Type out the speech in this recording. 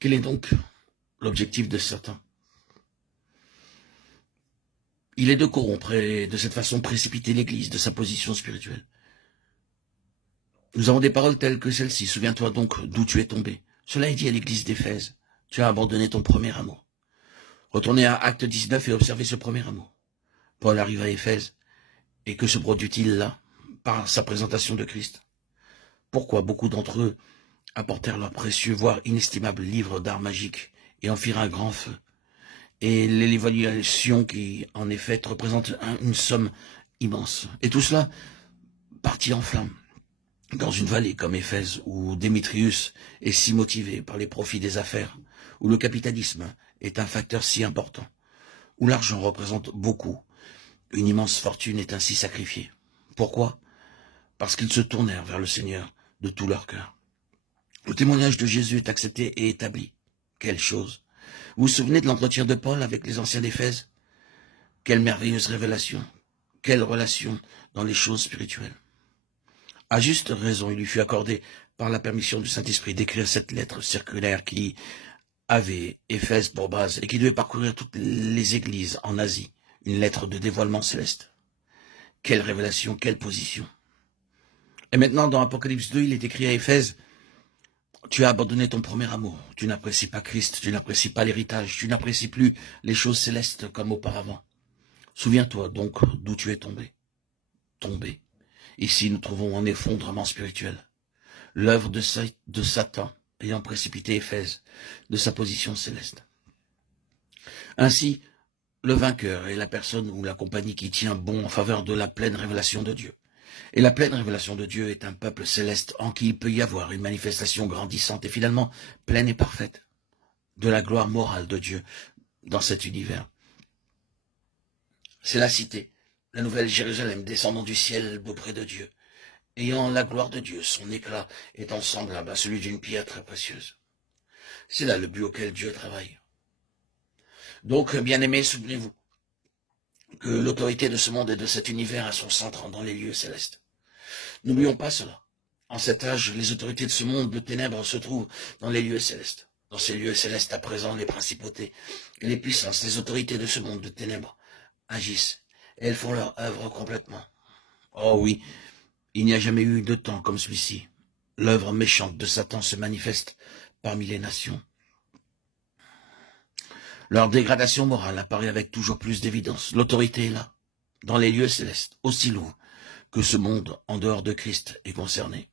Quel est donc l'objectif de Satan? Il est de corrompre et de cette façon précipiter l'Église de sa position spirituelle. Nous avons des paroles telles que celle-ci. Souviens-toi donc d'où tu es tombé. Cela est dit à l'Église d'Éphèse. Tu as abandonné ton premier amour. Retournez à Acte 19 et observez ce premier amour. Paul arrive à Éphèse. Et que se produit-il là, par sa présentation de Christ? Pourquoi beaucoup d'entre eux apportèrent leurs précieux, voire inestimables livres d'art magique et en firent un grand feu? Et l'évaluation qui, en effet, représente une somme immense. Et tout cela partit en flammes. Dans une vallée comme Éphèse, où Démétrius est si motivé par les profits des affaires, où le capitalisme est un facteur si important, où l'argent représente beaucoup, une immense fortune est ainsi sacrifiée. Pourquoi? Parce qu'ils se tournèrent vers le Seigneur de tout leur cœur. Le témoignage de Jésus est accepté et établi. Quelle chose! Vous vous souvenez de l'entretien de Paul avec les anciens d'Éphèse? Quelle merveilleuse révélation! Quelle relation dans les choses spirituelles! À juste raison, il lui fut accordé par la permission du Saint-Esprit d'écrire cette lettre circulaire qui avait Éphèse pour base et qui devait parcourir toutes les églises en Asie. Une lettre de dévoilement céleste. Quelle révélation, quelle position! Et maintenant, dans Apocalypse 2, il est écrit à Éphèse, tu as abandonné ton premier amour, tu n'apprécies pas Christ, tu n'apprécies pas l'héritage, tu n'apprécies plus les choses célestes comme auparavant. Souviens-toi donc d'où tu es tombé. Tombé. Ici, nous trouvons un effondrement spirituel. L'œuvre de Satan ayant précipité Éphèse de sa position céleste. Ainsi, le vainqueur est la personne ou la compagnie qui tient bon en faveur de la pleine révélation de Dieu. Et la pleine révélation de Dieu est un peuple céleste en qui il peut y avoir une manifestation grandissante et finalement pleine et parfaite de la gloire morale de Dieu dans cet univers. C'est la cité, la nouvelle Jérusalem descendant du ciel d'auprès de Dieu, ayant la gloire de Dieu, son éclat étant semblable à celui d'une pierre très précieuse. C'est là le but auquel Dieu travaille. Donc, bien-aimés, souvenez-vous que l'autorité de ce monde et de cet univers a son centre dans les lieux célestes. N'oublions pas cela. En cet âge, les autorités de ce monde de ténèbres se trouvent dans les lieux célestes. Dans ces lieux célestes, à présent, les principautés et les puissances, les autorités de ce monde de ténèbres agissent. Et elles font leur œuvre complètement. Oh oui, il n'y a jamais eu de temps comme celui-ci. L'œuvre méchante de Satan se manifeste parmi les nations. Leur dégradation morale apparaît avec toujours plus d'évidence. L'autorité est là, dans les lieux célestes, aussi loin que ce monde en dehors de Christ est concerné.